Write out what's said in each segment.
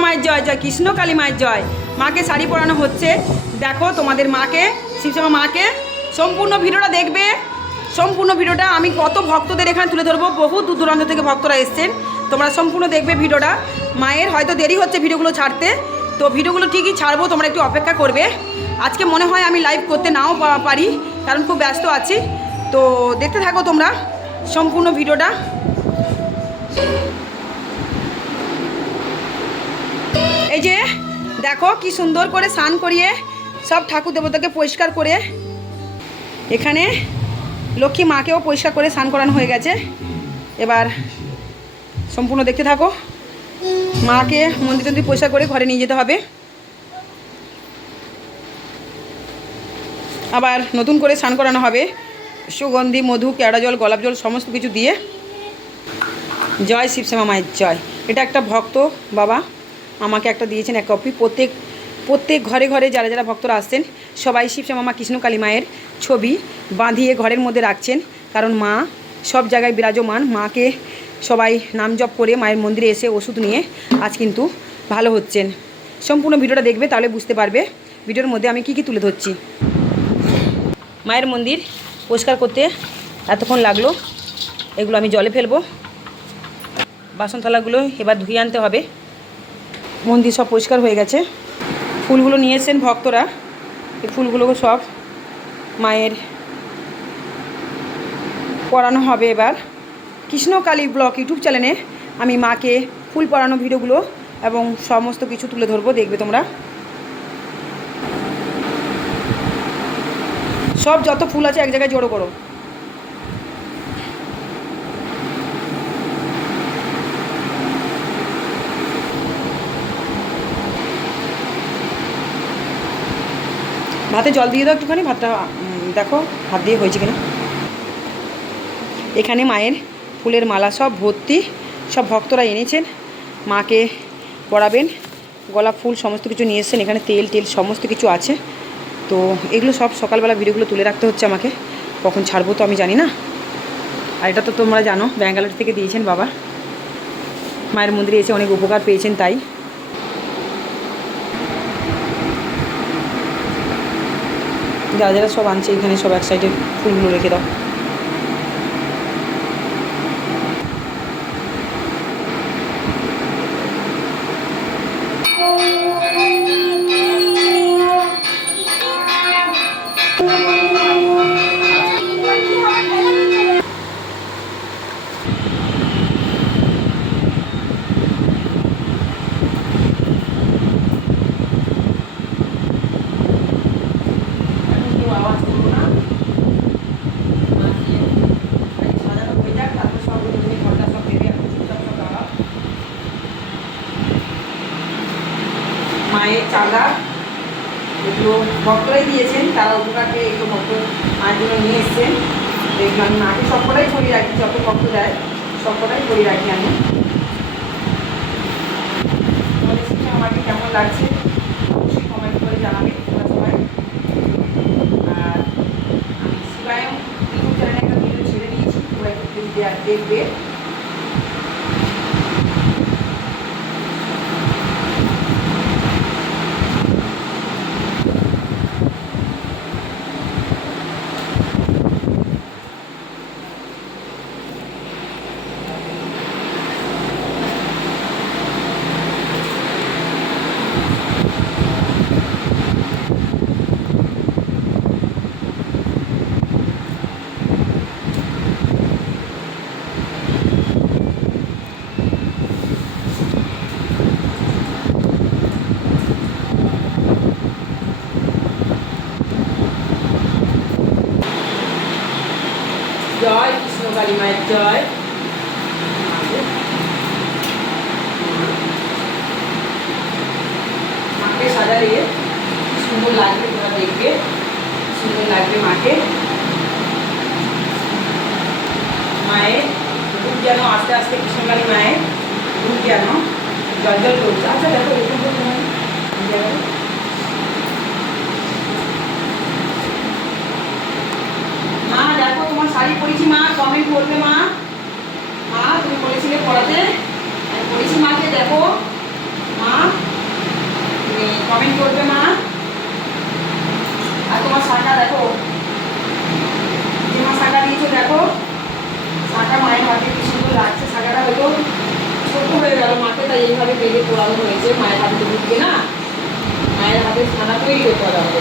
মায়ের জয় জয়, কৃষ্ণ কালী মায়ের জয়। মাকে শাড়ি পরানো হচ্ছে। দেখো তোমাদের মাকে শিবশ্যামা মাকে। সম্পূর্ণ ভিডিওটা দেখবে। সম্পূর্ণ ভিডিওটা আমি কত ভক্তদের এখানে তুলে ধরবো। বহু দূর দূরান্ত থেকে ভক্তরা এসছেন। তোমরা সম্পূর্ণ দেখবে ভিডিওটা। মায়ের হয়তো দেরি হচ্ছে ভিডিওগুলো ছাড়তে। তো ভিডিওগুলো ঠিকই ছাড়বো, তোমরা একটু অপেক্ষা করবে। আজকে মনে হয় আমি লাইভ করতে নাও পারি, কারণ খুব ব্যস্ত আছি। তো দেখতে থাকো তোমরা সম্পূর্ণ ভিডিওটা। দেখো কি সুন্দর করে স্নান করিয়ে সব ঠাকুর দেবতাকে পরিষ্কার করে। এখানে লক্ষ্মী মাকেও পরিষ্কার করে স্নান করানো হয়ে গেছে। এবার সম্পূর্ণ দেখতে থাকো। মাকে মন্দির টন্দির পরিষ্কার করে ঘরে নিয়ে যেতে হবে। আবার নতুন করে স্নান করানো হবে। সুগন্ধি, মধু, কেওড়া জল, গোলাপ জল, সমস্ত কিছু দিয়ে। জয় শিবশ্যামা মায়ের জয়। এটা একটা ভক্ত বাবা। আমাকে একটা দিয়েছেন এক কপি প্রত্যেক প্রত্যেক ঘরে ঘরে যারা যারা ভক্তরা আসছেন, সবাই শিবশ্যামা মা কৃষ্ণকালী মায়ের ছবি বাঁধিয়ে ঘরের মধ্যে রাখছেন। কারণ মা সব জায়গায় বিরাজমান। মাকে সবাই নাম জপ করে মায়ের মন্দিরে এসে ওষুধ নিয়ে আজ কিন্তু ভালো হচ্ছেন। সম্পূর্ণ ভিডিওটা দেখবে, তাহলে বুঝতে পারবে ভিডিওর মধ্যে আমি কি কি তুলে ধরছি। মায়ের মন্দির পরিষ্কার করতে এতক্ষণ লাগল। এগুলো আমি জলে ফেলব। বাসন থালাগুলো এবার ধুয়ে আনতে হবে। মন্দির সব পরিষ্কার হয়ে গেছে। ফুলগুলো নিয়ে এসছেন ভক্তরা। এই ফুলগুলো সব মায়ের পরানো হবে এবার। কৃষ্ণকালী ব্লগ ইউটিউব চ্যানেলে আমি মাকে ফুল পরানো ভিডিওগুলো এবং সমস্ত কিছু তুলে ধরবো, দেখবে তোমরা। সব যত ফুল আছে এক জায়গায় জড়ো করো। ভাতে জল দিয়ে দাও একটুখানি, ভাতটা দেখো হাত দিয়ে হয়েছে কিনা। এখানে মায়ের ফুলের মালা সব ভর্তি, সব ভক্তরা এনেছেন, মাকে পড়াবেন, গলাপ ফুল সমস্ত কিছু নিয়ে এসেছেন, এখানে তেল টেল সমস্ত কিছু আছে। তো এগুলো সব সকালবেলা ভিডিওগুলো তুলে রাখতে হচ্ছে আমাকে, কখন ছাড়বো তো আমি জানি না। আর এটা তো তোমরা জানো, ব্যাঙ্গালোর থেকে দিয়েছেন বাবা। মায়ের মন্দিরে এসে অনেক উপকার পেয়েছেন তাই। যারা যারা সব আনছে এখানে সব এক সাইডে ফুলগুলো রেখে দাও আওয়াজ করব না সাজানো হয়ে যাক তারপর সব তুমি ঘরটা সব ভেবে এখন চুপচাপ সব দাঁড়াও মায়ের চাঁদা। এগুলো ভক্তরাই দিয়েছেন, তারা পেয়ে এগুলো ভক্ত মায়ের জন্য নিয়ে এসছেন। এগুলো আমি মাকে সবকটাই করি রাখি, যত ভক্ত দেয় সবকটাই করি রাখি আমি। আমাকে কেমন লাগছে, অবশ্যই কমেন্ট করে জানাবে তোমরা সবাই। আর আমি ইউটিউব একটা ভিডিও ছেড়ে দেখবে জয় কৃষ্ণ কালী মায়ের জয় মাকে সাজালে, সুন্দর লাগবে তোমরা দেখবে সুন্দর লাগবে মাকে। মায়ের রূপ যেন আস্তে আস্তে কৃষ্ণকালী মায়ের রূপ যেন জল জল করছে। আচ্ছা দেখো, এরকম মা, দেখো তোমার শাড়ি পরেছি মা কমেন্ট করবে মা। মা, তুমি বলেছিলে পড়াতে আমি বলেছি, মাকে দেখো। মা, তুমি কমেন্ট করবে মা। আর তোমার শাখা দেখো। তোমার শাখা দিয়েছ, দেখো। শাখা মায়ের হাতে কি সুন্দর লাগছে। শাখাটা হয়তো ছোটো হয়ে গেল মাকে, তাই এইভাবে বেঁধে পড়ানো হয়েছে। মায়ের হাতে ঢুকবে না। মায়ের হাতে শাখা তৈরি হতে হবে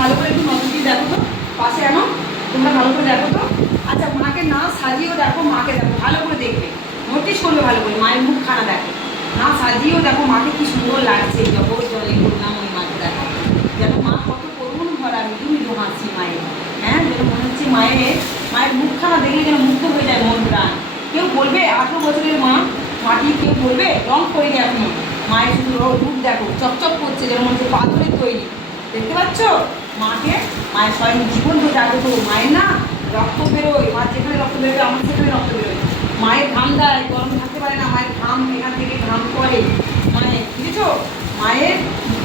ভালো করে একটু নজর দিয়ে দেখো তো। পাশে আনো, তোমরা ভালো করে দেখো তো। আচ্ছা মাকে না সাজিয়েও দেখো, মাকে দেখো, ভালো করে দেখবে। নোটিস করবে ভালো করে, মায়ের মুখ খানা দেখো। না সাজিয়েও দেখো, মাকে কি সুন্দর লাগছে জগৎ জলে করলাম ওই মাকে দেখো। যেন মা কত করুণ ভরা মৃদু মৃদু হাসি মায়ের। হ্যাঁ যেন মনে হচ্ছে মায়ের মায়ের মুখখানা দেখলে যেন মুগ্ধ হয়ে যায় মন প্রাণ। কেউ বলবে, আঠেরো বছরের মা মাটি কেউ বলবে, রং করেনি এখনও মায়ের শুধু রূপ দেখো, চকচক করছে, যেন মনে হচ্ছে পাথরের তৈরি। দেখতে পাচ্ছ? মাকে, মায়ের স্বয়ং জীবন তো জাগ্রত, মায়ের না রক্ত বেরোয়, মা যেখানে রক্ত বেরোয়, আমার সেখানে রক্ত বেরোয়। মায়ের ঘাম দেয়, গরম থাকতে পারে না, মায়ের ঘাম এখান থেকে ঘাম করে। মানে বুঝেছ? মায়ের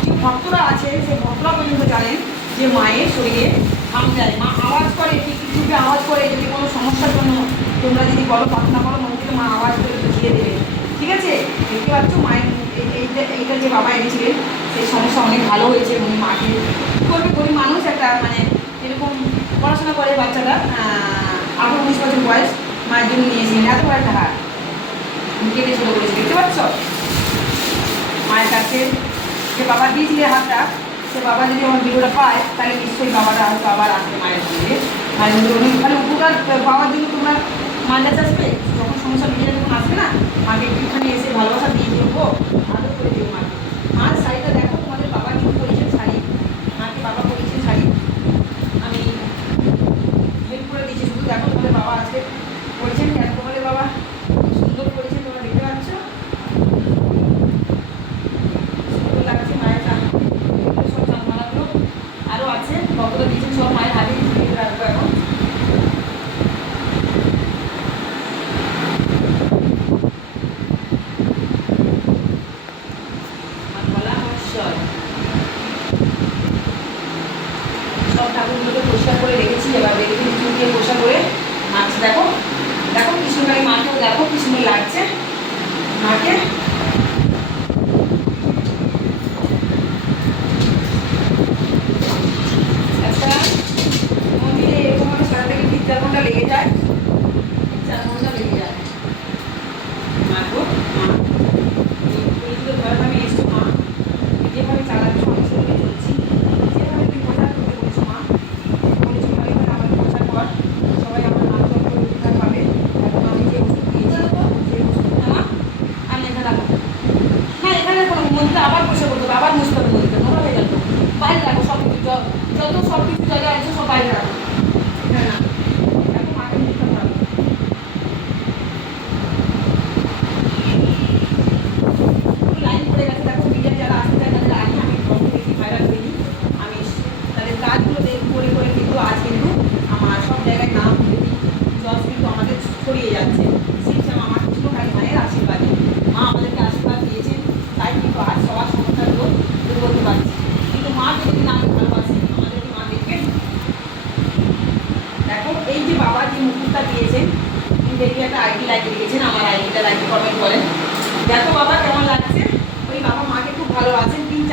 যে ভক্তরা আছে, সেই ভক্তরা পর্যন্ত জানেন যে মায়ের শরীরে ঘাম দেয়। মা আওয়াজ করে, ঠিক কিছুকে আওয়াজ করে, যদি কোনো সমস্যার জন্য তোমরা যদি বলো, প্রার্থনা করো, মনে মা আওয়াজ করে দিয়ে দেবে। ঠিক আছে? দেখতে পাচ্ছ, মায়ের এই- এই এইটা যে বাবা এনেছিলেন সেই সমস্যা অনেক ভালো হয়েছে উনি মাকে করবে গরিব মানুষ একটা মানে এরকম পড়াশোনা করে বাচ্চাটা আঠারো উনিশ বছর বয়স, মায়ের জন্য নিয়েছিলেন এত বড় একটা হাত কেটে ছোটো করেছে। দেখতে পাচ্ছ? মায়ের কাছে যে বাবা দিয়েছিলেন হাতটা সে বাবা যদি আমার ভিডিওটা পায়, তাহলে নিশ্চয়ই বাবাটা হয়তো আবার আসবে মায়ের মন্দিরে মায়ের মন্দিরে অনেক ভালো উপকার পাওয়ার জন্য তোমরা কাছে আসবে যখন সমস্যা মিডিয়া যখন আসবে না?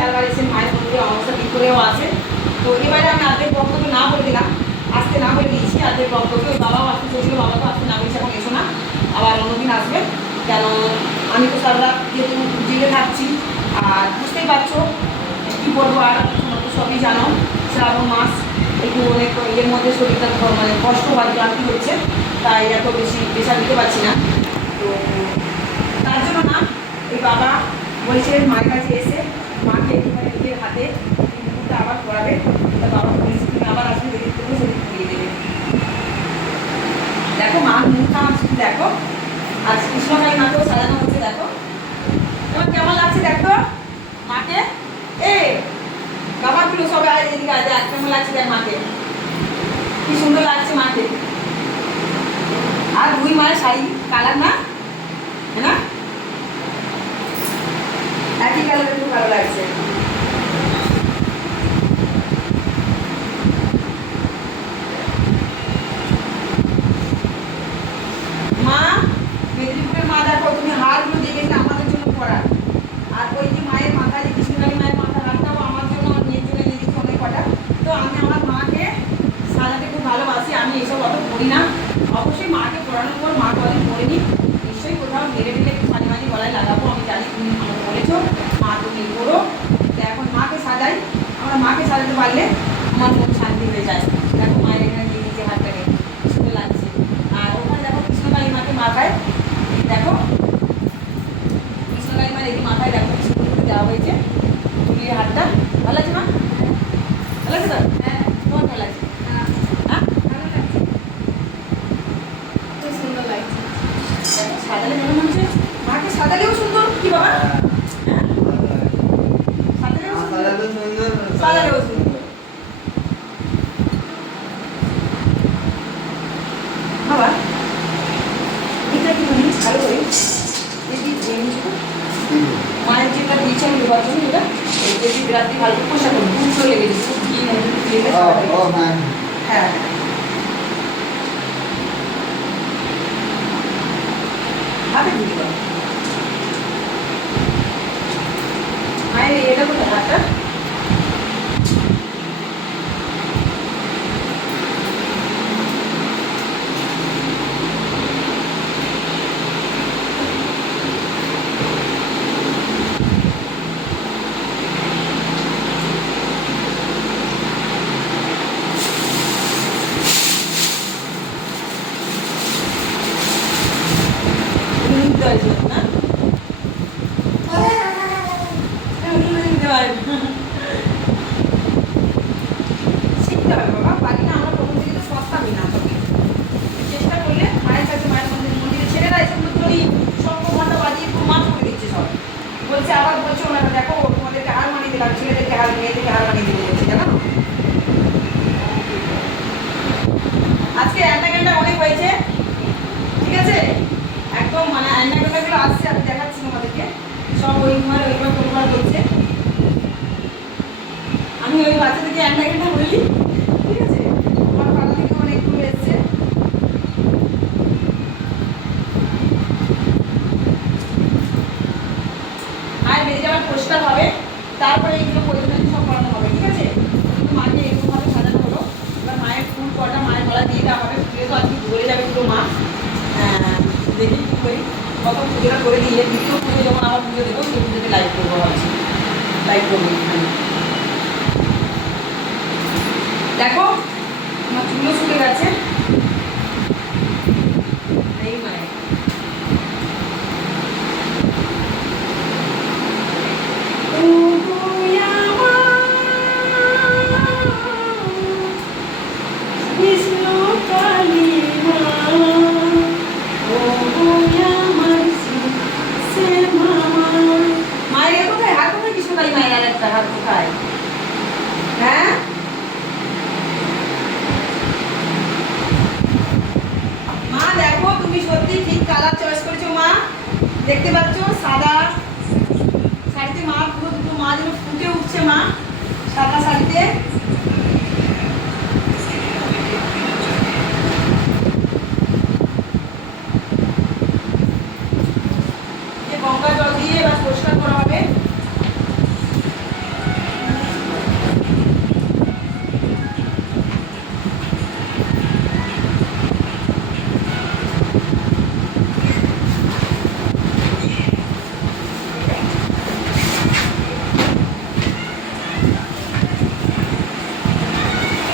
চারবার এসে মায়ের মন্দিরে অবস্থা ঠিক করেও আছে। তো এবারে আমি আর্ধেক বক্তব্য না বলে দিলাম আসতে না বলে দিয়েছি আর্ধেক বক্তব্য বাবাও আসতে চেয়েছিল, বাবা তো আসতে না বলেছে, এখন এসো না। আবার অন্যদিন আসবে। কেন আমি তো সারা যেহেতু জেলে থাকছি, আর বুঝতেই পারছ কী বলব আর সবই জানো, শ্রাবণ মাস, একটু অনেক ইয়ের মধ্যে শরীরটা মানে কষ্ট হয়, ক্লান্তি হচ্ছে, তাই এত বেশি প্রেশার দিতে পারছি না। তো তার জন্য না, ওই বাবা বলেছিলেন মায়ের কাছে এসে মাকে নিজের হাতে মুখটা আবার করাবে বাবা পুলিশ আবার আসবে দেখো মুখটা দেখো, আর কৃষ্ণকালী মাকেও সাজানো হচ্ছে, দেখো। তোমার কেমন লাগছে দেখো? মাকে? এ বাবাগুলো সবাই আয়, এদিকে আয়, দেখ, কেমন লাগছে দেখ মাকে। কি সুন্দর লাগছে মাকে। আর দুই মায়ের শাড়ি, কালার না? হ্যাঁ que tú hablaste. হওয়ার জন্য এটা। যদি রাত্রি ভালো করে পোষা করব দুধ চলে গেছে। দুধ ঘি হ্যাঁ। হ্যাঁ। হাতে দিতে পারো। বারবার বলছে। আমি ওই বাচ্চাদেরকে একটা ঘণ্টা বলি। অনেক আর বেরিয়ে যাওয়ার পরিষ্কার হবে, তারপরে এগুলো পরিধান সব করানো হবে, ঠিক আছে? মাকে এরকমভাবে সাজানো হলো। এবার মায়ের ফুল কটা মায়ের গলা দিয়ে দেওয়া হবে যেহেতু আজকে ঘুরে যাবে পুরো মা। হ্যাঁ, দেখি কী করি। কত পুজোটা করে দিলে দিই তাই করব দেখো আমার চুলও শুকে গেছে। কোথায় মায়ের একটা হাত কোথায় হ্যাঁ মা, দেখো, তুমি সত্যি ঠিক কালার চয়েস করেছ, মা। দেখতে পাচ্ছ?